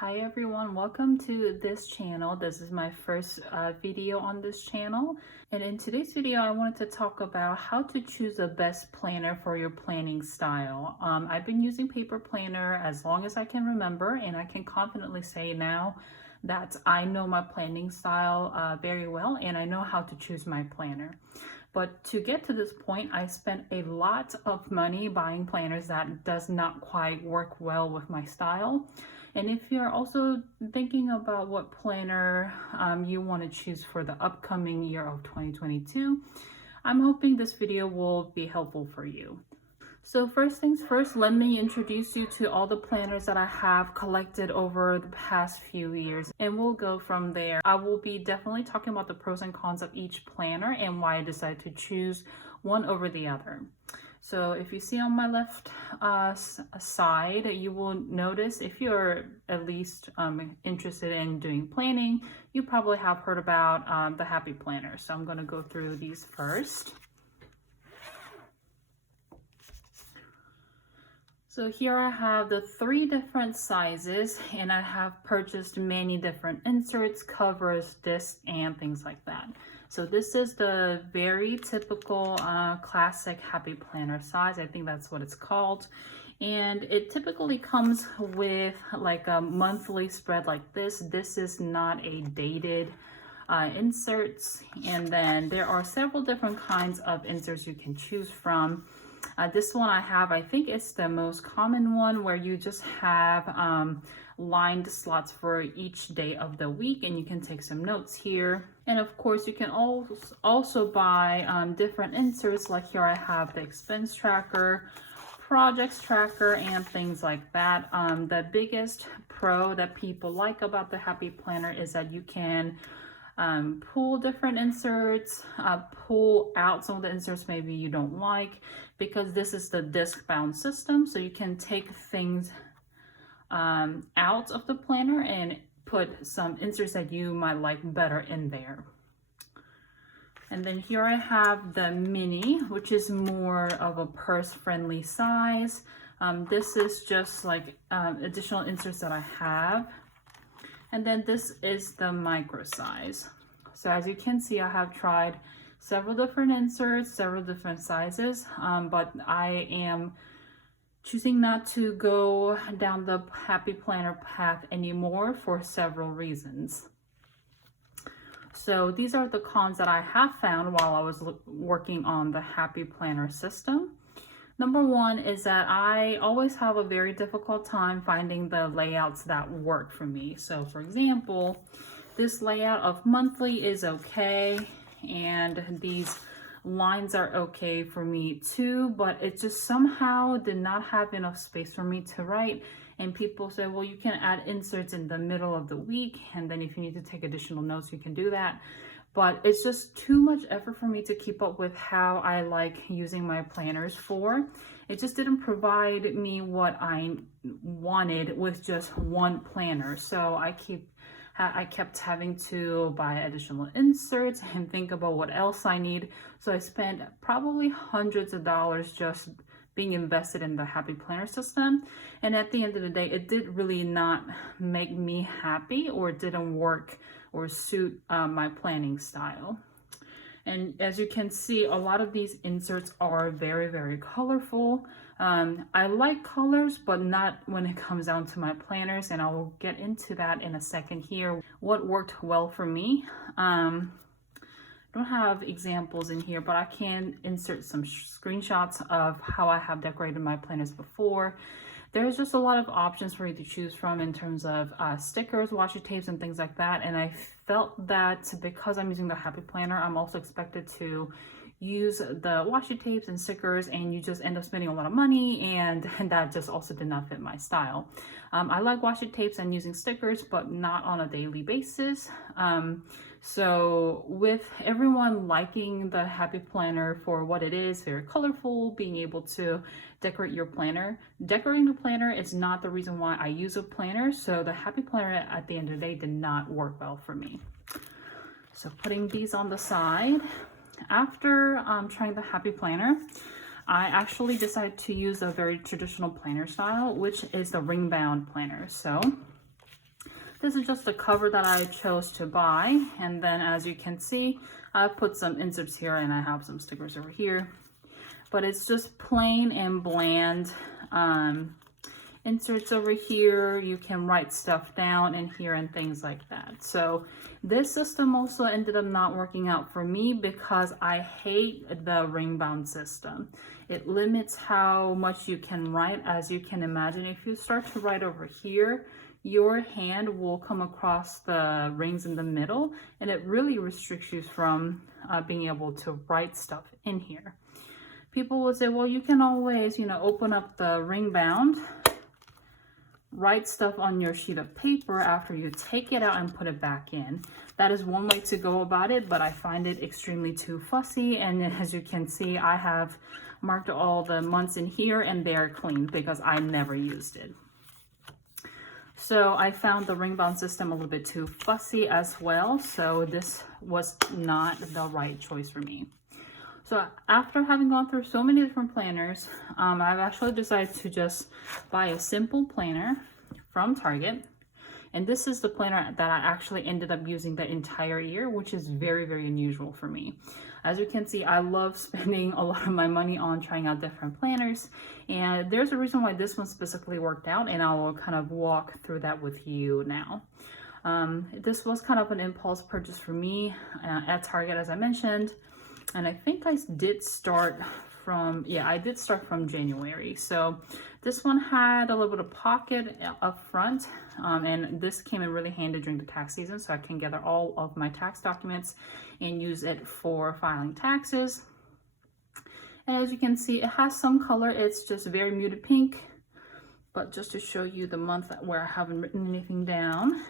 Hi everyone, welcome to this channel. This is my first video on this channel, and in today's video I wanted to talk about how to choose the best planner for your planning style. I've been using paper planner as long as I can remember, and I can confidently say now that I know my planning style very well, and I know how to choose my planner. But to get to this point, I spent a lot of money buying planners that does not quite work well with my style. And if you're also thinking about what planner you want to choose for the upcoming year of 2022, I'm hoping this video will be helpful for you. So first things first, let me introduce you to all the planners that I have collected over the past few years, and we'll go from there. I will be definitely talking about the pros and cons of each planner and why I decided to choose one over the other. So if you see on my left side, you will notice, if you're at least interested in doing planning, you probably have heard about the Happy Planner. So I'm going to go through these first. So here I have the 3 different sizes, and I have purchased many different inserts, covers, discs, and things like that. So this is the very typical classic Happy Planner size. I think that's what it's called. And it typically comes with like a monthly spread like this. This is not a dated inserts. And then there are several different kinds of inserts you can choose from. This one I think it's the most common one, where you just have lined slots for each day of the week, and you can take some notes here. And of course you can also buy different inserts, like here I have the expense tracker, projects tracker, and things like that. The biggest pro that people like about the Happy Planner is that you can pull different inserts, pull out some of the inserts maybe you don't like, because this is the disc bound system. So you can take things out of the planner and put some inserts that you might like better in there. And then here I have the mini, which is more of a purse friendly size. This is just like additional inserts that I have. And then this is the micro size. So as you can see, I have tried several different inserts, several different sizes, but I am choosing not to go down the Happy Planner path anymore for several reasons. So these are the cons that I have found while I was working on the Happy Planner system. Number one is that I always have a very difficult time finding the layouts that work for me. So for example, this layout of monthly is okay, and these lines are okay for me too, but it just somehow did not have enough space for me to write. And people say, well, you can add inserts in the middle of the week, and then if you need to take additional notes, you can do that. But it's just too much effort for me to keep up with how I like using my planners for. It just didn't provide me what I wanted with just one planner. So I kept having to buy additional inserts and think about what else I need. So I spent probably hundreds of dollars just being invested in the Happy Planner system. And at the end of the day, it did really not make me happy, or it didn't work or suit my planning style. And as you can see, a lot of these inserts are very, very colorful. I like colors, but not when it comes down to my planners, and I will get into that in a second here. What worked well for me. I don't have examples in here, but I can insert some screenshots of how I have decorated my planners before. There's just a lot of options for you to choose from in terms of stickers, washi tapes, and things like that. And I felt that because I'm using the Happy Planner, I'm also expected to use the washi tapes and stickers, and you just end up spending a lot of money, and that just also did not fit my style. I like washi tapes and using stickers, but not on a daily basis. So with everyone liking the Happy Planner for what it is, very colorful, being able to decorate your planner. Decorating the planner is not the reason why I use a planner. So the Happy Planner at the end of the day did not work well for me. So putting these on the side, after trying the Happy Planner, I actually decided to use a very traditional planner style, which is the Ringbound Planner. So This is just a cover that I chose to buy. And then as you can see, I put some inserts here and I have some stickers over here. But it's just plain and bland inserts over here. You can write stuff down in here and things like that. So this system also ended up not working out for me because I hate the ring-bound system. It limits how much you can write. As you can imagine, if you start to write over here, your hand will come across the rings in the middle, and it really restricts you from being able to write stuff in here. People will say, well, you can always, open up the ring bound, write stuff on your sheet of paper after you take it out and put it back in. That is one way to go about it, but I find it extremely too fussy. And as you can see, I have marked all the months in here and they're clean because I never used it. So I found the ring bound system a little bit too fussy as well. So this was not the right choice for me. So after having gone through so many different planners, I've actually decided to just buy a simple planner from Target. And this is the planner that I actually ended up using the entire year, which is very, very unusual for me. As you can see, I love spending a lot of my money on trying out different planners. And there's a reason why this one specifically worked out, and I will kind of walk through that with you now. This was kind of an impulse purchase for me at Target, as I mentioned. And I think I did start from, I did start from January. So this one had a little bit of pocket up front. And this came in really handy during the tax season. So I can gather all of my tax documents and use it for filing taxes. And as you can see, it has some color. It's just very muted pink. But just to show you the month where I haven't written anything down.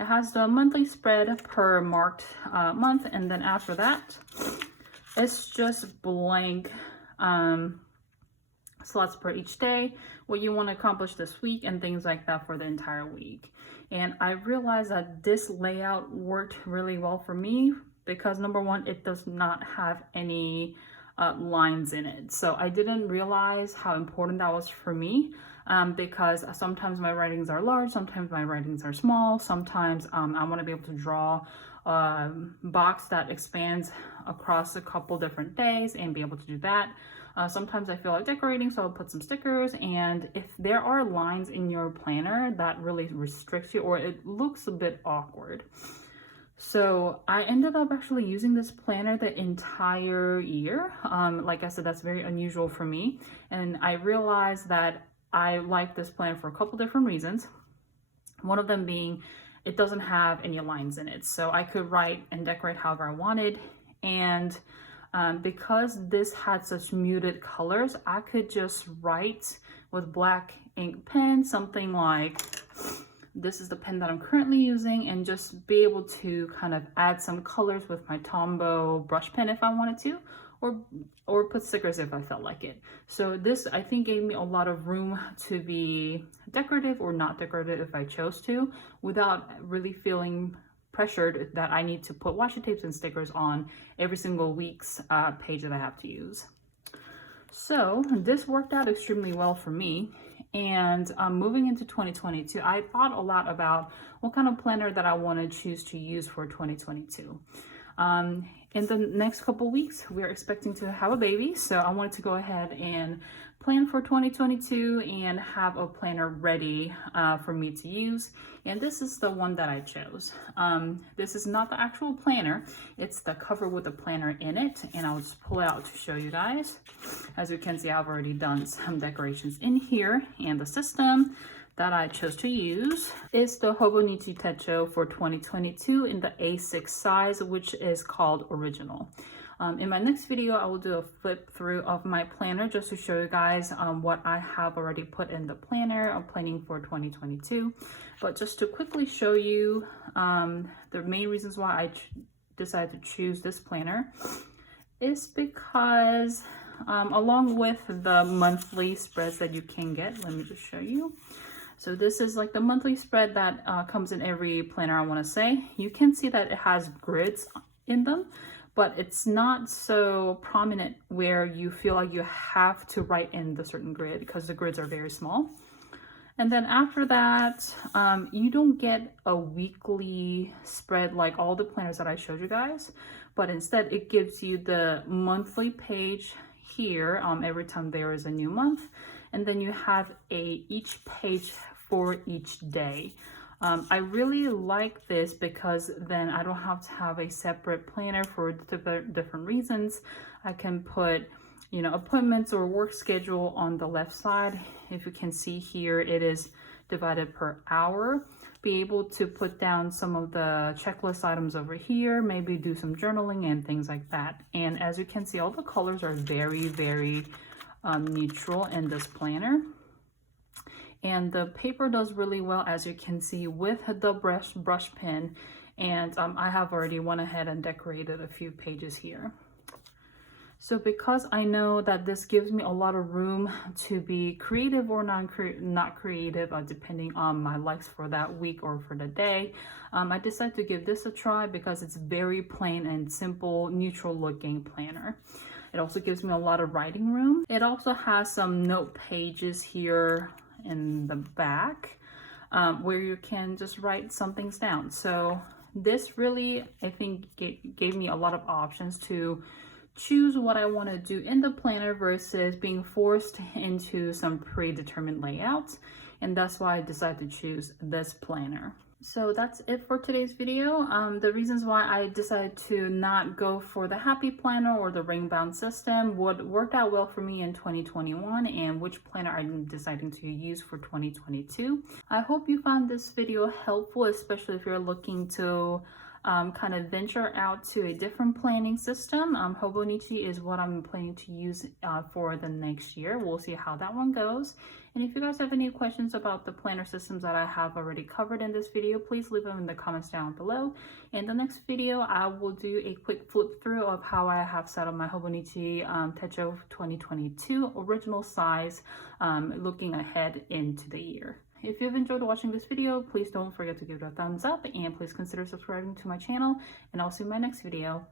It has the monthly spread per marked month, and then after that, it's just blank slots per each day, what you want to accomplish this week, and things like that for the entire week. And I realized that this layout worked really well for me because number one, it does not have any lines in it. So I didn't realize how important that was for me. Because sometimes my writings are large, sometimes my writings are small, sometimes I want to be able to draw a box that expands across a couple different days and be able to do that. Sometimes I feel like decorating, so I'll put some stickers, and if there are lines in your planner, that really restricts you or it looks a bit awkward. So I ended up actually using this planner the entire year. Like I said, that's very unusual for me, and I realized that I like this plan for a couple different reasons. One of them being it doesn't have any lines in it. So I could write and decorate however I wanted. And because this had such muted colors, I could just write with black ink pen, something like this is the pen that I'm currently using, and just be able to kind of add some colors with my Tombow brush pen if I wanted to, or put stickers if I felt like it. So this, I think, gave me a lot of room to be decorative or not decorative if I chose to, without really feeling pressured that I need to put washi tapes and stickers on every single week's page that I have to use. So this worked out extremely well for me. And moving into 2022, I thought a lot about what kind of planner that I want to choose to use for 2022. In the next couple weeks, we're expecting to have a baby. So I wanted to go ahead and plan for 2022 and have a planner ready for me to use. And this is the one that I chose. This is not the actual planner. It's the cover with the planner in it. And I'll just pull it out to show you guys. As you can see, I've already done some decorations in here. And the system that I chose to use is the Hobonichi Techo for 2022 in the A6 size, which is called Original. In my next video, I will do a flip through of my planner just to show you guys what I have already put in the planner. I'm planning for 2022. But just to quickly show you the main reasons why I decided to choose this planner is because along with the monthly spreads that you can get, let me just show you. So this is like the monthly spread that comes in every planner, I want to say. You can see that it has grids in them, but it's not so prominent where you feel like you have to write in the certain grid because the grids are very small. And then after that, you don't get a weekly spread like all the planners that I showed you guys, but instead it gives you the monthly page here every time there is a new month. And then you have each page for each day. I really like this because then I don't have to have a separate planner for different reasons. I can put, you know, appointments or work schedule on the left side. If you can see here, it is divided per hour. Be able to put down some of the checklist items over here, maybe do some journaling and things like that. And as you can see, all the colors are very, very neutral in this planner. And the paper does really well, as you can see, with the brush pen. And I have already went ahead and decorated a few pages here. So because I know that this gives me a lot of room to be creative or not creative, depending on my likes for that week or for the day, I decided to give this a try because it's very plain and simple, neutral looking planner. It also gives me a lot of writing room. It also has some note pages here in the back where you can just write some things down. So this really, I think, gave me a lot of options to choose what I want to do in the planner versus being forced into some predetermined layouts. And that's why I decided to choose this planner. So that's it for today's video. The reasons why I decided to not go for the Happy Planner or the Ringbound system, what worked out well for me in 2021 and which planner I'm deciding to use for 2022. I hope you found this video helpful, especially if you're looking to kind of venture out to a different planning system. Hobonichi is what I'm planning to use for the next year. We'll see how that one goes. And if you guys have any questions about the planner systems that I have already covered in this video, please leave them in the comments down below. In the next video, I will do a quick flip through of how I have set up my Hobonichi Techo 2022 original size, looking ahead into the year. If you've enjoyed watching this video, please don't forget to give it a thumbs up and please consider subscribing to my channel, and I'll see you in my next video.